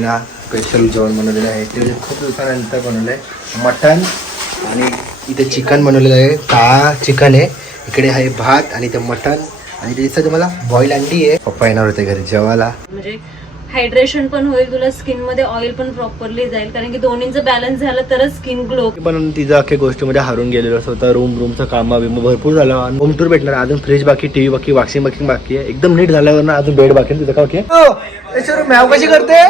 ना स्पेशल जेवण बनवलेलं आहे. ते खूप दिवसानंतर बनवलं आहे मटन आणि इथे चिकन बनवलेलं आहे. दहा चिकन आहे. इकडे आहे भात आणि ते मटन आणि ते दिसतं तुम्हाला बॉईल अंडी आहे. पप्पा येणार होते घरी जेवायला. म्हणजे हायड्रेशन पण होईल तुला स्किनमध्ये ऑइल पण प्रॉपरली जाईल. कारण की दोन्हीचं बॅलन्स झालं तरच स्किन ग्लो पण तिचं अख्ख्या गोष्टीमध्ये हारून गेलेलो स्वतः रूम रूमचं काम बिम भरपूर झालं. आणि होम टूर भेटणार. अजून फ्रीज बाकी टीव्ही बाकी वॉशिंग बाकी बाकी आहे. एकदम नीट झाल्यावर ना अजून बेड बाकी आहे. तुझं काय बाकी मॅव कशी करते?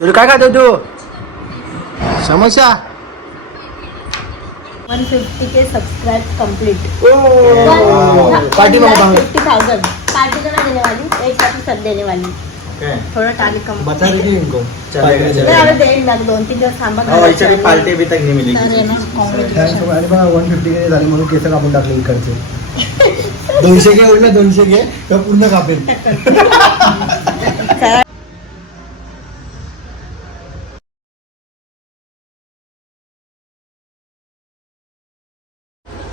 तुला काय खातो तू? समस्या one fifty K subscribe complete party मग बांगडा. फिफ्टी थाउजेंड पार्टी तो ना देने वाली एक पार्टी सब देने वाली थोड़ा टाली कम बता दोन तीन दिवस थांबा पार्टी अभी तक नहीं मिली अरे ना, congratulations. आणि बघा वन फिफ्टी के झाले म्हणून केस कापून टाकले इकडचे दोनशे घे दोनशे घे तर पूर्ण कापेल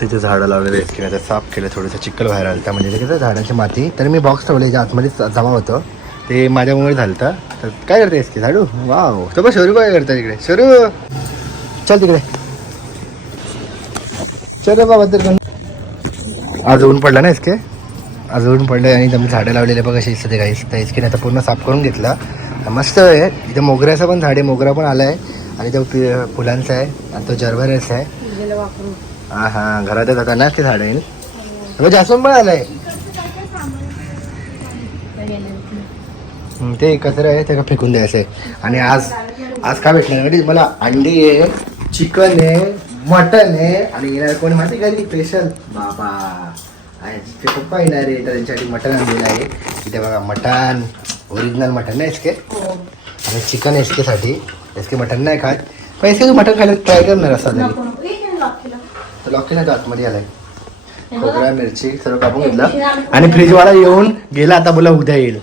तिथे झाडं लावलेले आहेत किंवा त्या साफ केलं थोडंसं चिखल बाहेर आलं म्हणजे ते कसं झाडाची माती. तर मी बॉक्स ठेवले जे आतमध्ये जमा होतं. ते माझ्यामुळे झालं तर काय करतेस की झाडू? वाव. तो बघ शरू काय करता तिकडे? शरू! चल तिकडे. चल बाबा तर आज ऊन पडला ना इसके आज ऊन पडलं आणि तुम्ही झाडं लावलेले बघा अशी ते काही त्या इसकीने आता पूर्ण साफ करून घेतला. मस्त आहे. इथे मोगऱ्याचं पण झाड आहे मोगरा पण आला आहे आणि तो फुलांचा आहे. आणि तो जरभऱ्याचा आहे. हा हा घरातच आता ना ते झाड येईल अगं जास्वंद पण आलंय. ते कचरा आहे ते का फेकून द्यायचं आहे आणि आज आज काय भेटलं माहिती मला अंडी आहे चिकन आहे मटन आहे आणि येणार कोणी माहिती का? स्पेशल बाबा आहे. ते पप्पा येणार आहे तर त्यांच्यासाठी मटन आणलेलं आहे. इथे बघा मटन ओरिजिनल मटन आहे एसके आणि चिकन एसकेसाठी एसके मटन नाही खात. पण एसके तू मटन खायला ट्राय करणार असा तरी. तर लॉक केला तो आतमध्ये आलाय. खोबरा मिरची सर्व कापून घेतलं. आणि फ्रीजवाला येऊन गेला आता बोला उद्या येईल.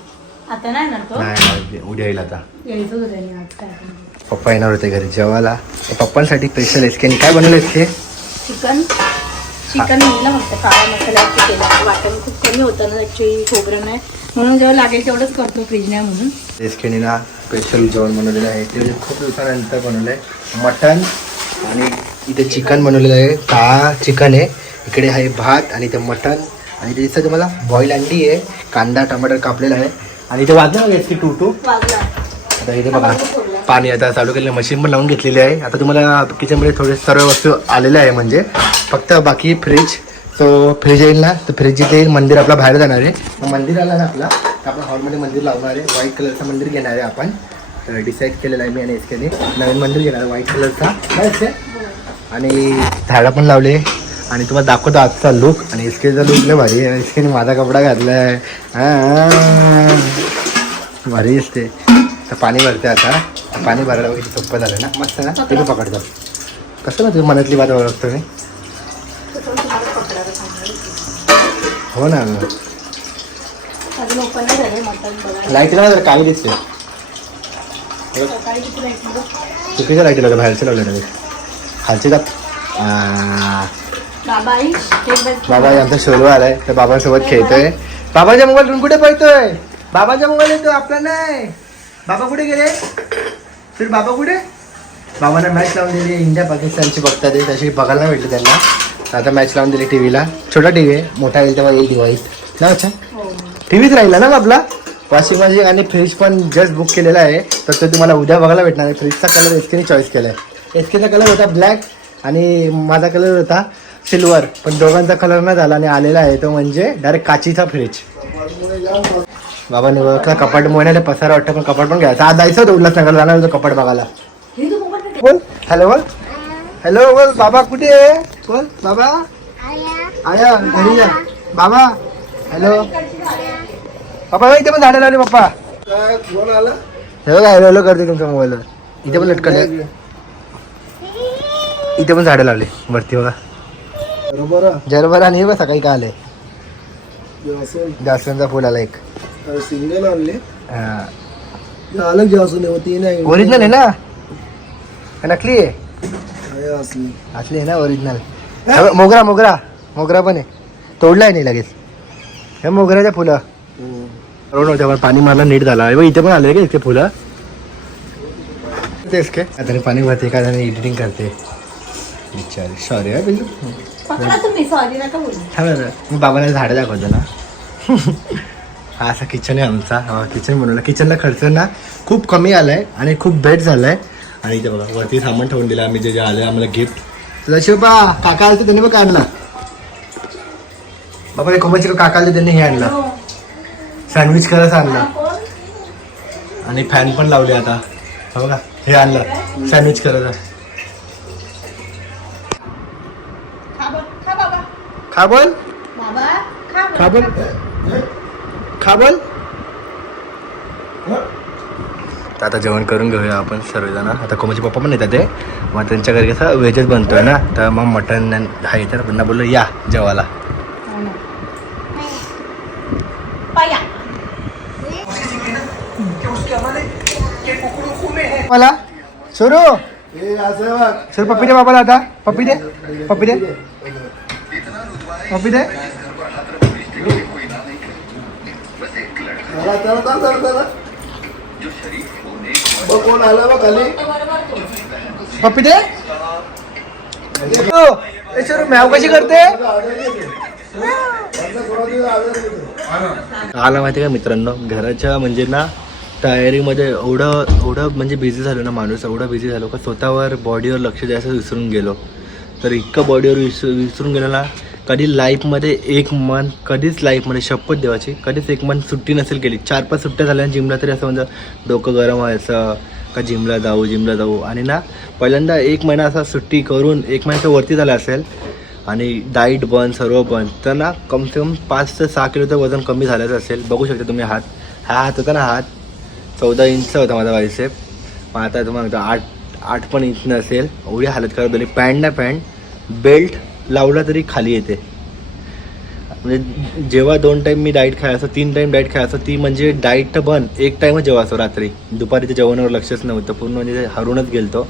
आता नाही ना तो? नाही उद्या येईल आता. पप्पा येणार होते घरी जेवायला. पप्पांसाठी स्पेशल एसके काय बनवलं एसके चिकन चिकन नेलं फक्त काळा मसाल्याचं केलं. वाटण खूप कमी होतं ना ॲक्च्युली खोबरं नाही म्हणून जेव्हा लागेल तेवढंच करतो फ्रीज नाही म्हणून. एसकेने ना स्पेशल जेवण बनवलेलं आहे. ते खूप दिवसानंतर बनवलं आहे मटन आणि इथे चिकन बनवलेलं आहे. का चिकन आहे. इकडे आहे भात आणि ते मटन आणि ते दिसतं तुम्हाला बॉईल अंडी आहे. कांदा टमाटर कापलेला आहे. आणि इथे वाजलं ना टू टू आता इथे बघा पाणी आता चालू केलेलं मशीन पण लावून घेतलेली आहे. आता तुम्हाला किचनमध्ये थोडे सर्व वस्तू आलेल्या आहे म्हणजे. फक्त बाकी फ्रीज तो फ्रीज येईल ना तर फ्रीज इथे येईल मंदिर आपला बाहेर जाणार आहे. मंदिर आला ना आपला तर आपण हॉलमध्ये मंदिर लावणार आहे. व्हाईट कलरचं मंदिर घेणार आहे आपण. तर डिसाईड केलेलं आहे मी आणि एसकेने नवीन मंदिर घेणार आहे व्हाईट कलरचा काय असते आणि झाडं पण लावले. आणि तुम्हाला दाखवतो आजचा लुक आणि एसकेचा लुक लय भारी आहे. एसकेने माझा कपडा घातला आहे भारी असते तर पाणी भरते आता. पाणी भरायला वगैरे सोपं झालं ना. मस्त ना? ते पकडतात कसं ना तुझी मनातली बात ओळखतो मी हो ना. लाइट लावा जरा काही दिसते. चुकीच्या लाईटी लावल्या बाहेरचे लावले ना खालचे जात. बाबा आमचा शोलू आलाय तर बाबांसोबत खेळतोय. बाबाच्या मोबाईल कुठे पळतोय? बाबाचा मोबाईल येतो आपला नाही बाबा कुठे गेले? तर बाबा कुठे? बाबांना मॅच लावून दिली. इंडिया पाकिस्तानची बघतात ते. तशी बघायला भेटली त्यांना. आता मॅच लावून दिली टी व्हीला छोटा टी व्ही आहे. मोठा येईल तेव्हा येईल दिवाळीत ना अच्छा? हो. टी व्हीच राहिला ना मग आपला? वॉशिंग मशीन आणि फ्रीज पण जस्ट बुक केलेला आहे. तर ते तुम्हाला उद्या बघायला भेटणार आहे. फ्रीजचा कलर एसकेने चॉईस केला आहे एसकेचा कलर होता ब्लॅक आणि माझा कलर होता सिल्वर पण दोघांचा कलर न झाला आणि आलेला आहे तो म्हणजे डायरेक्ट काचीचा फ्रीज बाबांनी ओळखला कपाट मोहण्याला पसारा वाटतं पण कपाट पण घ्यायचा. आज जायचं होतं उल्हासनगरला जाणार होतं कपाट बघायला. बोल. हॅलो बोल. हॅलो बोल. बाबा कुठे आहे? बोल बाबा. आया घरी जा बाबा. हॅलो पप्पा इथे पण झाडं लावले पप्पा हे बघा हॅलो करते तुमच्या मोबाईलवर इथे पण लटकले इथे पण झाडं लावले वरती बघा. बरोबर. जरभरा आणि हे बघ सकाळी का आले जास्वंदचा फुल आला एक. सिंगल आणले. हा. अलग जासून होती नाही ओरिजिनल आहे. ना? का नकली आहे? आहे असली. असली आहे ना ओरिजिनल मोगरा मोगरा. मोगरा पण आहे. तोडलाय नाही लगेच. हे मोगऱ्याच्या फुलं. हो. बरोबर नव्हतं पण मारला नीट झाला. इथे पण आले का इथे फुलं? तेच काय आता पाणी भरते का एडिटिंग करते. विचार. सॉरी हा बिल्लू? पकडा तुम्ही सॉरी नका बोलू. थांब जरा. मी बाबाला झाडं दाखवतो ना. हा असा किचन आहे आमचा. किचन बनवला. किचनला खर्च ना खूप कमी आलाय आणि खूप बेट झालाय. आणि इथे बघा वरती सामान ठेवून दिलं आम्ही जे जे आलं आम्हाला गिफ्ट तुझा शिवबा काका आलते त्यांनी बघ आणला. बाबा कोमाची काका आलते त्यांनी हे आणलं. सँडविच करायचं आणलं. आणि फॅन पण लावले आता. हो का हे आणलं. सँडविच करायचं खा बोल खा बाबा खा बोल बाबा खा बोल. खा बोल खा बोल तर आता जेवण करून घेऊया आपण सर्वजण. आता कोमाचे पप्पा पण येतात ते मग त्यांच्या घरी कसं व्हेजच बनतोय ना? तर मग मटन आहे तर पुन्हा बोललो या जेवायला. हो मला? सुरू? सुरू पप्पी दे बाबाला आता. पप्पी दे पप्पी दे. कॉपी दे. कोण आलं बघ खाली कॉपी दे मॅव कशी करते? आला माहिती का मित्रांनो? घराच्या म्हणजे ना तयारीमध्ये एवढं एवढं म्हणजे बिझी झालो ना माणूस एवढा बिझी झालो का स्वतःवर बॉडीवर लक्ष द्यायचं विसरून गेलो. तर इतकं बॉडीवर विस विसरून गेलो ना कधी लाईफमध्ये एक मन कधीच लाईफमध्ये शपथ देवाची कधीच एक मन सुट्टी नसेल केली. चार पाच सुट्ट्या झाल्या जिमला तरी असं म्हणजे डोकं गरम व्हायचं का जिमला जाऊ जिमला जाऊ. आणि ना पहिल्यांदा एक महिना असा सुट्टी करून एक महिन्याच्या वरती झाला असेल आणि डाईट बंद सर्व बंद तर ना कमसे कम पाच ते सहा किलोचं वजन कमी झाल्याचं असेल. बघू शकता तुम्ही हात. हा हात होता ना हात? चौदा इंच होता माझा बायसेप मग आता तुम्हाला आठ आठ पण इंच नसेल. एवढी हालत करत दोन्ही पॅन्ट ना पॅन्ट बेल्ट लावला तरी खाली येते. म्हणजे जेव्हा दोन टाईम मी डाईट खायचो तीन टाईम डाईट खायचो ती म्हणजे डाईट तर बंद. एक टाईमच जेवायचो रात्री. दुपारी ते जेवणावर लक्षच नव्हतं. पूर्ण म्हणजे हरूनच गेलतो.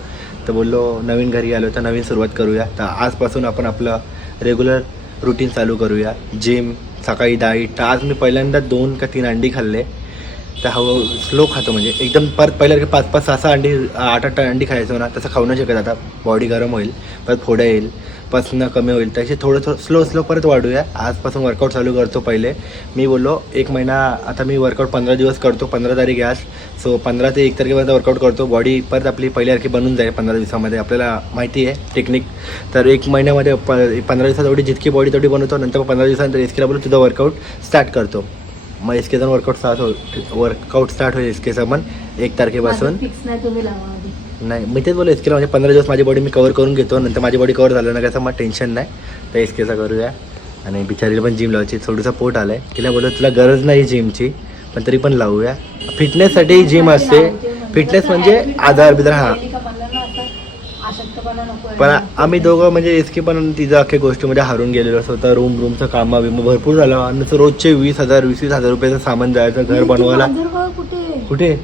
तर बोललो नवीन घरी आलो तर नवीन सुरुवात करूया. तर आजपासून आपण आपलं रेग्युलर रुटीन चालू करूया. जिम सकाळी डाईट आज मी पहिल्यांदा दोन का तीन अंडी खाल्ले. तर हवं स्लो खातो म्हणजे. एकदम परत पहिल्या पाच पाच सहा सहा अंडी आठ आठ अंडी खायचो ना. तसं खाऊ नाही शकत आता. बॉडी गरम होईल. परत फोडा येईल. पसणं कमी होईल. त्याचे थोडं थोडं स्लो स्लो परत वाढूया. आजपासून वर्कआउट चालू करतो पहिले. मी बोललो एक महिना आता मी वर्कआउट पंधरा दिवस करतो पंधरा तारीख आज. सो पंधरा ते एक तारखेपर्यंत वर्कआउट करतो. बॉडी परत आपली पहिल्यासारखी बनून जाईल पंधरा दिवसामध्ये. आपल्याला माहिती आहे टेक्निक तर एक महिन्यामध्ये प पंधरा दिवसात एवढी जितकी बॉडी तेवढी बनवतो. नंतर पंधरा दिवसानंतर एस केला बोलू तुझं वर्कआउट स्टार्ट करतो. मग एस केचा वर्कआउट स्टार्ट होईल वर्कआउट स्टार्ट होईल एस केचा पण. एक तारखेपासून. फिक्स नाही तुम्ही लावा. नाही मी तेच बोललो एस केला म्हणजे पंधरा दिवस माझी बॉडी मी कवर करून घेतो नंतर माझी बॉडी कवर झालं ना कसं मग टेन्शन नाही. तर एस केचा करूया. आणि बिचारीला पण जिम लावायची थोडंसं पोट आलं आहे तिला बोललो तुला गरज नाही जिमची पण तरी पण लावूया. फिटनेससाठी जिम असते. फिटनेस म्हणजे आजार बिजार हा. असं. पण आम्ही दोघं म्हणजे एस के पण तिचं अख्ख्या गोष्टीमध्ये हारून गेलेलो. स्वतः रूम रूमचं कामा बिमा भरपूर झालं. आणि रोजचे वीस हजार वीस वीस हजार रुपयाचं सामान जायचं घर बनवायला. कुठे?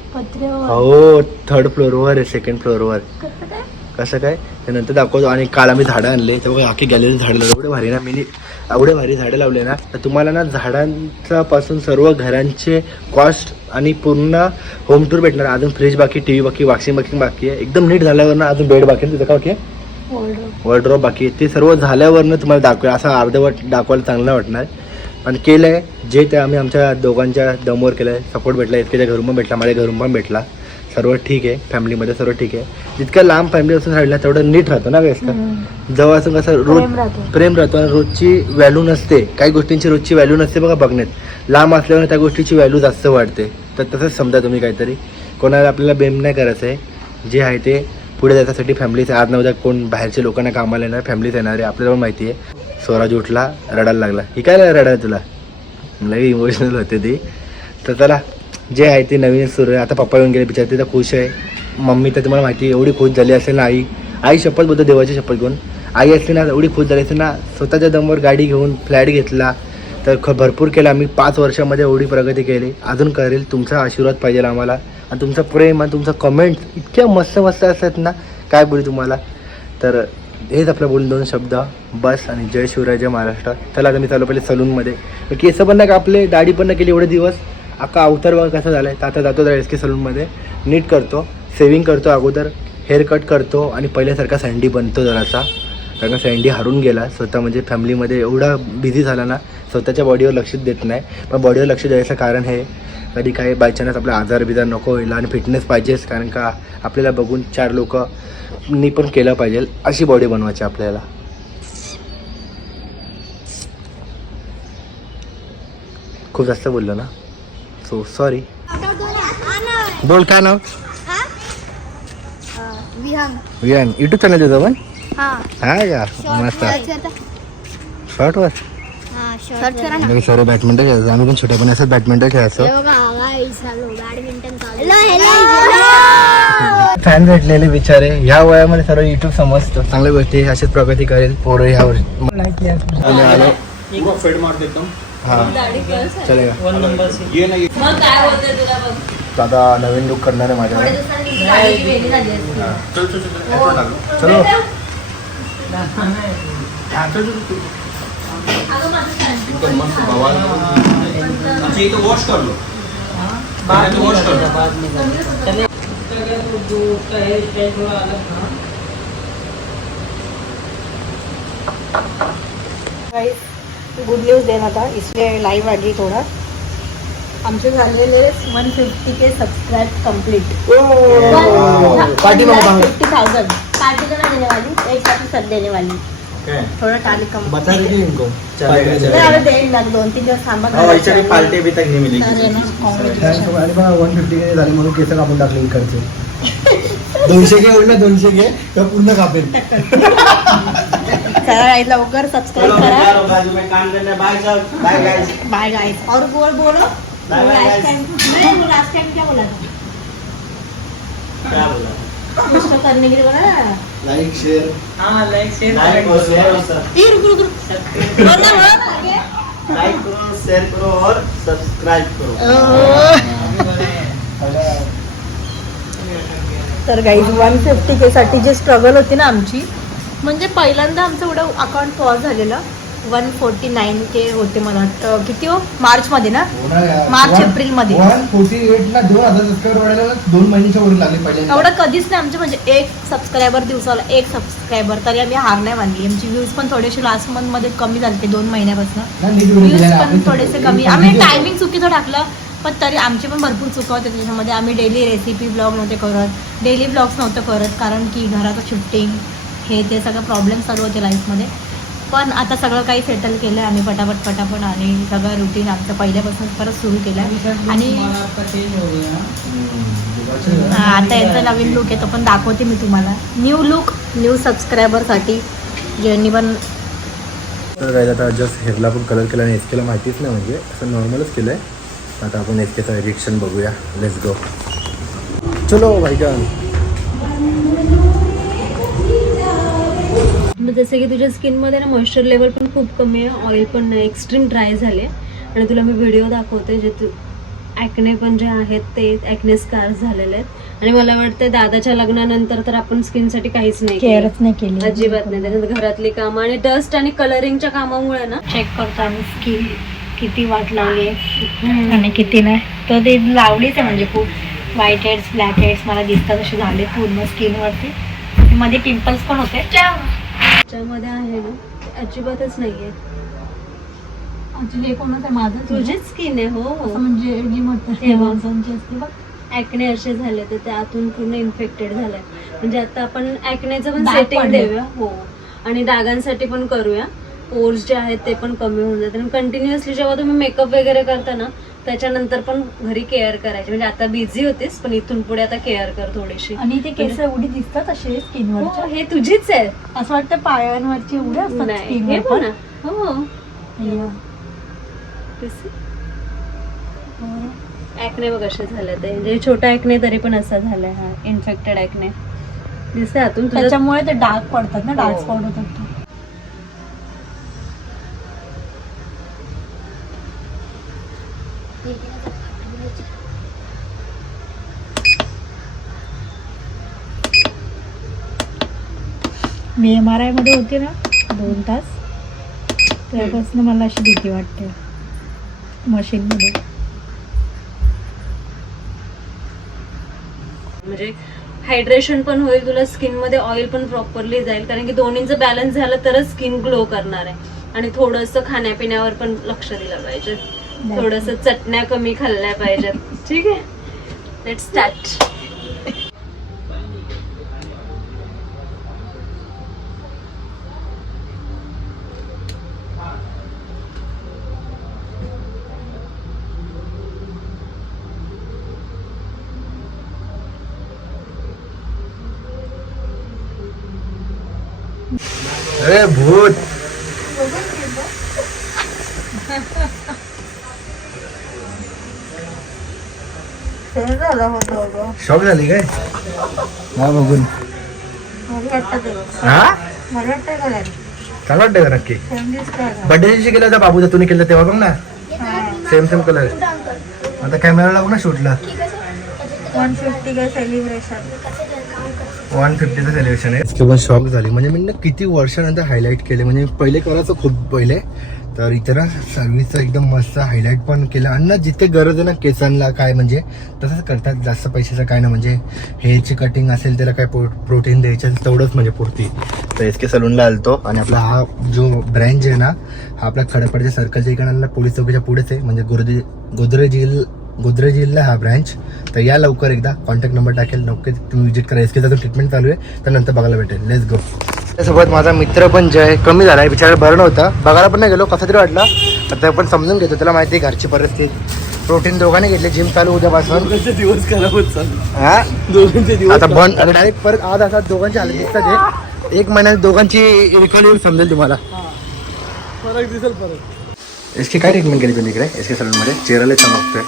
हो थर्ड फ्लोअरवर आहे सेकंड फ्लोअरवर कसं काय कसं काय? ते नंतर दाखवतो. आणि काल आम्ही झाडं आणले. तर बघा अख्खी गॅलरी झाडं लावली. एवढे भारी ना मी एवढे भारी झाडं लावले ना. तर तुम्हाला ना झाडांचा पासून सर्व घरांचे कॉस्ट आणि पूर्ण होम टूर भेटणार. अजून फ्रीज बाकी टी व्ही बाकी वॉशिंग मशीन बाकी आहे. एकदम नीट झाल्यावर ना अजून बेड बाकी आहे. तुझं का बाकी. वर्ड्रॉप बाकी आहे. ते सर्व झाल्यावरनं तुम्हाला दाखवूया असं अर्धवट दाखवायला चांगलं वाटणार. पण केलं आहे जे ते आम्ही आमच्या दोघांच्या दमवर केलं आहे सपोर्ट भेटला इतक्याच्या घरून पण भेटला माझ्या घरून पण भेटला. सर्व ठीक आहे फॅमिलीमध्ये सर्व ठीक आहे. जितकं लांब फॅमिली असून राहिलं तेवढं नीट राहतं ना व्यस्त. जवळ असं कसं रोज प्रेम राहतो. आणि रोजची व्हॅल्यू नसते. काही गोष्टींची रोजची व्हॅल्यू नसते बघा बघण्यात. लांब असल्यावर त्या गोष्टीची व्हॅल्यू जास्त वाढते. तर तसंच समजा तुम्ही काहीतरी. कोणाला आपल्याला बेम नाही करायचं आहे जे आहे ते पुढे जाण्यासाठी फॅमिलीच आज नव्हता कोण बाहेरच्या लोकांना कामाला येणार फॅमिलीच येणार आहे आपल्याला पण माहिती आहे. स्वराज उठला रडायला लागला. ही काय रडाय तुला? लई इमोशनल होते ती. तर चला जे आहे ते नवीन सुरू आहे. आता पप्पा येऊन गेले बिचार ते तर खुश आहे. मम्मी तर तुम्हाला माहिती आहे एवढी खुश झाली असेल ना आई. आई शपथ बोलतो देवाची शपथ घेऊन. आई असली ना एवढी खुश झाली असेल ना स्वतःच्या दमवर गाडी घेऊन फ्लॅट घेतला. तर ख भरपूर केला आम्ही. पाच वर्षामध्ये एवढी प्रगती केली. अजून करेल तुमचा आशीर्वाद पाहिजे आम्हाला. आणि तुमचं प्रेम आणि तुमचं कमेंट इतक्या मस्त मस्त असतात ना काय बोलू तुम्हाला? तर हेच आपलं बोलून दोन शब्द बस आणि जय शिवराय जय महाराष्ट्र. चला आता मी चालू पहिले सलूनमध्ये. केस पण नाही कापले दाढी पण केली एवढे दिवस. अख्खा अवतार बघा कसा झाला आहे तर आता जातो एस के सलूनमध्ये. नीट करतो सेविंग करतो अगोदर हेअर कट करतो आणि पहिल्यासारखा सँडी बनतो जरासा. कारण का सँडी हारून गेला स्वतः म्हणजे फॅमिलीमध्ये एवढा बिझी झाला ना स्वतःच्या बॉडीवर लक्षच देत नाही. पण बॉडीवर लक्ष द्यायचं कारण हे कधी काही बाय चान्स आपला आजार बिजार नको होईल आणि फिटनेस पाहिजेच. कारण का आपल्याला बघून चार लोक नी पण केलं पाहिजे. अशी बॉडी बनवायची आपल्याला. खूप जास्त बोललो ना. सो सॉरी बोल काय नाव? विहंग वियान युट्यूब चॅनल तुझं पण हा. हा का? मस्त. शॉर्टवर हा ना मी सर्व बॅडमिंटन खेळायचो. आम्ही पण छोट्यापणी असंच बॅडमिंटन खेळायचो. हॅलो फॅन भेटलेले बिचारे. ह्या वयामध्ये सर्व युट्यूब समजतं चांगल्या गोष्टी अशीच प्रगती करेल पोरं ह्या वर्षी. आलो आलो. हा. चलेगा. आता नवीन लुक करणार आहे माझ्या दिवसांनी गाडीची वेगळी झाली असती. चलो अगं माझं शांती अच्छा ये तो वॉश कर लो पहले तो वॉश कर लो गुड न्यूज देना आता इसलिए लाईव्ह आली थोडा आमचे झालेले one fifty K subscribe complete fifty thousand party देने वाली एक पार्टी सब देने वाली थोड़ा टाली कम. बता दीजिए इनको नहीं, अभी देने लग दोन तीन दिवस थांबा पार्टी तक नहीं मिलेगी के झाले म्हणून केस कापून टाकले इकडचे. दोनशे घे बोलले दोनशे घे तर पूर्ण कापेल. चला लवकर सबस्क्राईब करा. बाजू में काम करना bye bye guys bye guys और बोल बोलो. लास्ट. टाइम नहीं वो लास्ट टाइम क्या बोला? था क्या बोला ना लाईक शेअर रुक रुक लाइक करो शेयर करो और सब्सक्राइब करो. तर गाईज वन फिफ्टी के साठी जे स्ट्रगल होती ना आमची म्हणजे पहिल्यांदा आमचं एवढं अकाउंट पॉज झालेलं. वन फोर्टी नाईन के होते मला वाटतं. किती हो? मार्च मध्ये ना मार्च, एप्रिलमध्ये. वन फोर्टी एट ला दोन हजार सबस्क्राईबर वाढायला दोन महिन्याच्या वर लागले पाहिजे एवढं कधीच नाही. आमचे म्हणजे एक सबस्क्रायबर दिवसाला एक सबस्क्रायबर तरी आम्ही हार नाही मानली. आमची व्ह्यूज पण थोडेसे लास्ट मंथमध्ये कमी झाले दोन महिन्यापासून. व्ह्यूज पण थोडेसे कमी. आम्ही टायमिंग चुकीचं टाकलं पण तरी आमचे पण भरपूर चुका होते त्याच्यामध्ये. आम्ही डेली रेसिपी ब्लॉग नव्हते करत. डेली ब्लॉग्स नव्हतं करत कारण की घराचं शिफ्टिंग हे ते सगळं प्रॉब्लेम चालू होते लाईफमध्ये पण आता सगळं काही सेटल केलं आम्ही पटापट पटापट आणि सगळं रुटीन आमचं पहिल्यापासून परत सुरू केलं आणि हा, आता याचा नवीन लुक आहे तो पण दाखवते मी तुम्हाला. न्यू लुक न्यू सबस्क्रायबरसाठी ज्यांनी पण तर आता जस्ट हेअरला पण कलर केला आणि एस केला माहितीच नाही म्हणजे असं नॉर्मलच केलं आहे आता आपण एस केचा रिएक्शन बघूया. लेट्स गो चलो भाईजान जसं की तुझ्या स्किनमध्ये ना मॉइश्चर लेवल पण खूप कमी आहे. ऑइल पण नाही. एक्स्ट्रीम ड्राय झाले आणि तुला मी व्हिडिओ दाखवते जे तू ॲक्ने पण जे आहेत ते ॲक्ने स्कार्स झालेले आहेत. आणि मला वाटतं दादाच्या लग्नानंतर तर आपण स्किनसाठी काहीच नाही. केअरच नाही केली. अजिबात नाही. त्याच्यात घरातली कामं आणि डस्ट आणि कलरिंगच्या कामामुळे ना. चेक करतो आम्ही स्किन किती वाट लावली आहे. आणि किती नाही. तर ते लावलीच आहे म्हणजे खूप व्हाईट हेड्स ब्लॅक हेड्स मला दिसतात असे झाले पूर्ण स्किनवरती मध्ये पिंपल्स पण होते. त्याच्यामध्ये आहे ना ते अजिबातच नाही आहे ऍक्च्युली कोणाचं आहे? माझं तुझीच स्किन आहे हो म्हणजे हे बघ. माणसांची असते बघ. ऍक्ने असे झाले तर ते आतून पूर्ण इन्फेक्टेड झालंय. म्हणजे आता आपण ऍक्नेचं पण सेटिंग पडले. देऊया हो. आणि डागांसाठी पण करूया. पोर्स जे आहेत ते पण कमी होऊन जातात. आणि कंटिन्युअसली जेव्हा तुम्ही मेकअप वगैरे करता ना त्याच्यानंतर पण घरी केअर करायची. म्हणजे आता बिझी होतीस पण इथून पुढे आता केअर कर थोडीशी. आणि ते केस एवढी दिसतात असे हो, हे तुझीच आहे असं वाटतं पायांवरचे एवढे असतात हे स्किनवर पण. हो. ऍक्ने बघ असे झाले ते. म्हणजे छोटा ऍक्ने तरी पण असा झालाय हा इन्फेक्टेड ऍक्ने दिसते आतून त्याच्यामुळे ते डार्क पडतात ना डार्क हो. स्पॉट होतात. मी एम आर आयमध्ये होते ना दोन तास. त्यापासून मला अशी भीती वाटते. मशीनमध्ये म्हणजे हायड्रेशन पण होईल तुला स्किनमध्ये ऑइल पण प्रॉपरली जाईल. कारण की दोन्हींचं बॅलन्स झालं तरच स्किन ग्लो करणार आहे. आणि थोडंसं खाण्यापिण्यावर पण लक्ष दिलं पाहिजे. थोडंसं चटण्या कमी खाल्ल्या पाहिजेत. ठीक आहे? लेट स्टार्ट अरे भूत. शॉक झाली काय? हा बघून. हा? चांगला वाटतं का नक्की? बर्थडे दिवशी केलं होता बाबूचा तुम्ही केलं तेव्हा बघ ना. सेम सेम कलर आता कॅमेरा लागू ना शूटला वन फिफ्टीचं सेलिब्रेशन आहे. किंवा पण शॉक झाली. म्हणजे मी ना किती वर्षानंतर हायलाईट केले. म्हणजे पहिले करायचं खूप पहिले. तर इतर ना सर्व्हिसचं एकदम मस्त हायलाईट पण केलं. आणि ना जिथे गरज आहे ना केसांना काय म्हणजे तसंच करतात. जास्त पैशाचं काय ना म्हणजे हेअरची कटिंग असेल त्याला काय प्रोटीन द्यायचं असेल तेवढंच म्हणजे पुरती. तर एस के सलूनला आलतो. आणि आपला हा जो ब्रँच आहे ना हा आपला खडपडच्या सर्कलच्या इकडे पोलीस चौकीच्या पुढेच आहे. म्हणजे गोदरे गोदरेज हिल गोदरेज हिलला हा ब्रँच तर या लवकर एकदा कॉन्टॅक्ट नंबर टाकेल. नक्की तुम्ही विजिट करा. एस केचा ट्रीटमेंट चालू आहे तर नंतर बघायला भेटेल. लेट्स गो त्यासोबत माझा मित्र पण जय कमी झाला आहे. बिचारा बरं नव्हता. बघायला पण नाही गेलो. कसा तरी वाटला. तर पण समजून घेतो. त्याला माहिती आहे घरची परिस्थिती. प्रोटीन दोघांनी घेतले. जिम चालू उद्यापासून. दिवस हा? आता बंद. आता डायरेक्ट परत आज असा दोघांची हालत दिसतात. एक महिन्यात दोघांची रिकव्हरी समजेल तुम्हाला. फरक दिसेल फरक. एस के काय ट्रीटमेंट केली तुम्ही इकडे? एस के सलूनमध्ये चेहऱ्याला चमकतोय.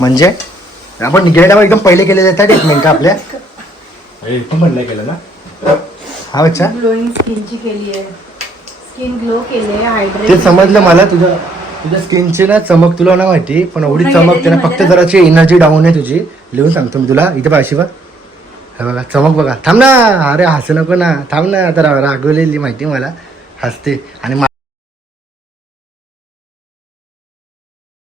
म्हणजे? आपण निघायला एकदम पहिले केलेले त्या ट्रीटमेंट का आपल्या तू म्हणलं केलं ना? हा बच्चा. ग्लोईंग स्किनची केली आहे. स्किन ग्लो केली आहे ते हायड्रेट समजलं मला तुझ्या तुझ्या स्किनची ना चमक तुला ना माहिती पण एवढी चमकते ना फक्त जराची एनर्जी डाऊन आहे तुझी. लिहून सांगतो मी तुला इथे पाशीवर हे बघा चमक बघा. थांब ना अरे हसू नको ना. थांब ना आता रा- रागवलेली माहिती मला. हसते. आणि मा-